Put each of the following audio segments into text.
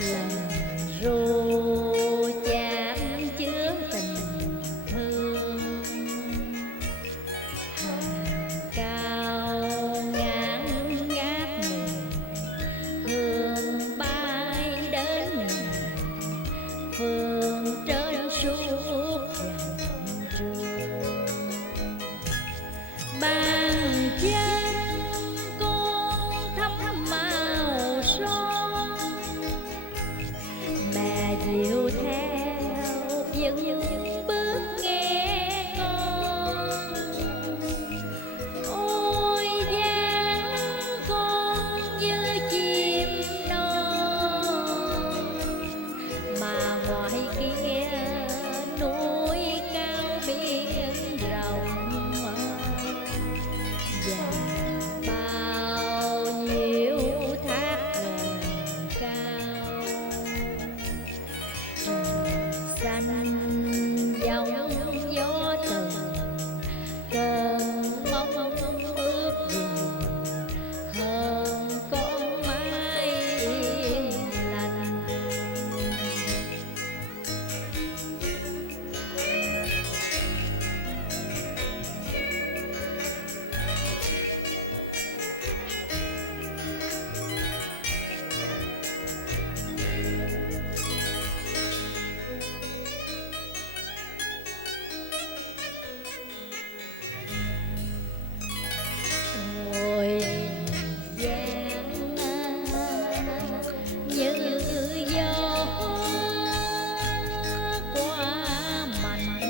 Lời ru chan chứa tình thương, hàng cao ngàn ngát miền, hương bay đến phương trên suốt dòng trường. Bàn chân con thắm màu son, mẹ dìu theo những bước nghe con. Ôi dáng con như chim non, mà ngoài kia núi cao biển rộng, và bao nhiêu thác gần cao. Trời xanh giông gió từ cơn mong ước gì hơn con mái yên lành. Ôi giang như gió qua mạnh,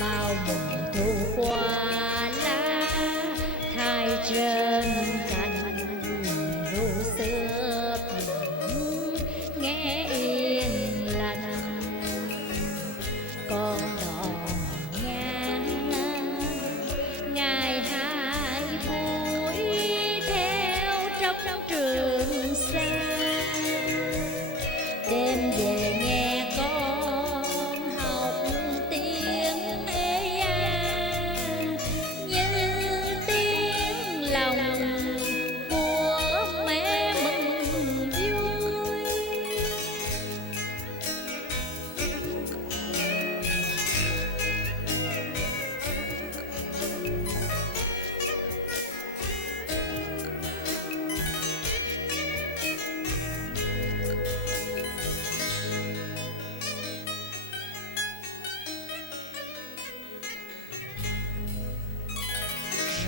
bao mùa thu qua lá thay trên cành ru xưa nghe yên lành. Con đò ngang ngày hai buổi theo trong trường xa, đêm về nghe con học tiếng ê a, như tiếng lòng của mẹ mừng vui.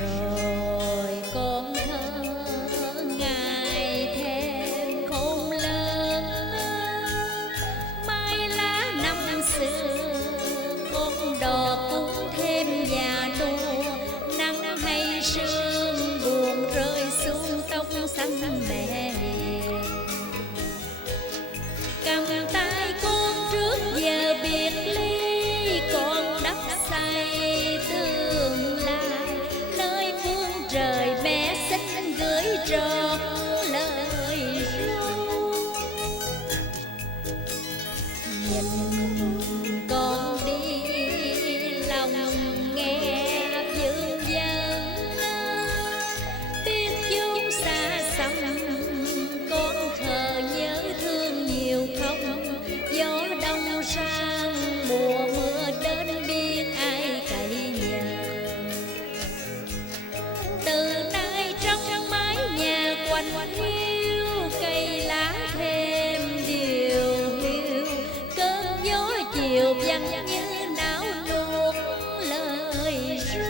Rồi con thơ ngày thêm khôn lớn, mai lá năm xưa con đò cũng thêm già nua. Nắng hay sương buồn rơi xuống tóc xanh mẹ hiền, cầm tay con trước giờ biệt ly. Con đắp say tương lai nơi phương trời, mẹ xin gửi trọn lời ru. Nhìn con đi lòng nghe vương vấn, biết chúng xa xăm con thờ nhớ thương nhiều không. Gió đông sang mùa mưa đến biết ai cậy nhờ. Từ nay trong mái nhà quạnh hiu, cây lá thêm điều hiu. Cơn gió chiều văng như não nuốt lời ru.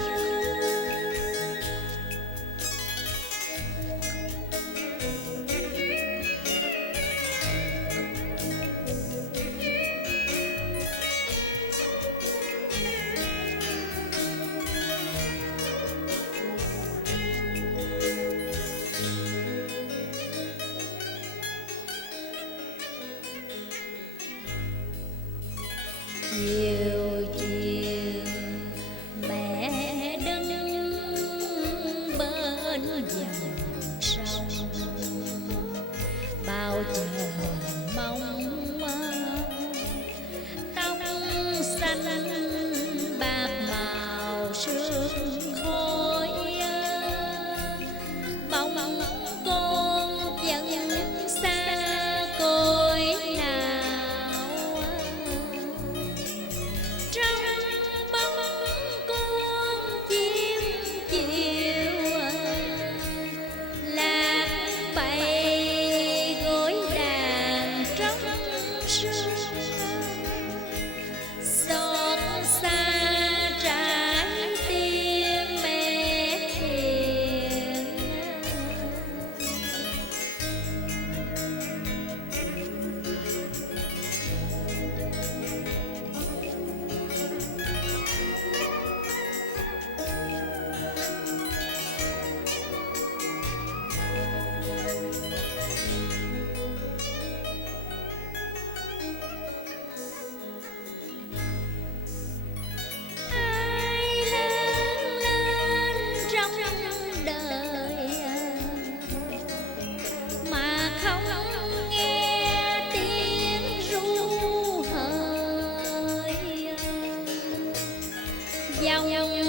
Chiều chiều mẹ đứng bên dòng sông, bao chờ mong tóc xanh bạc màu sương khói. Bóng con vẫn xa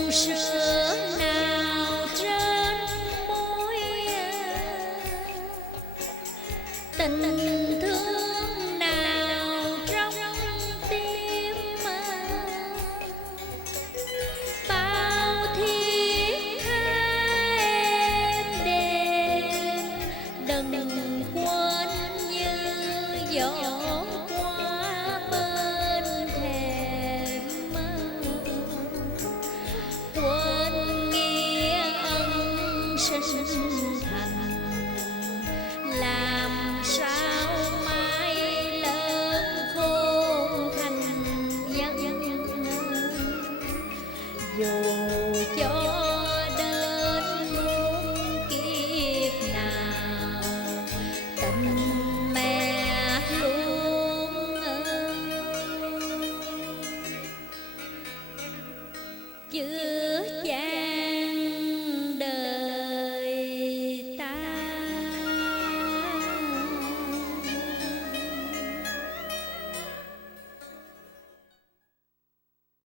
hương sữa nào trên môi, tình thương nào trong tim, bao thiết tha êm đềm đừng quên như gió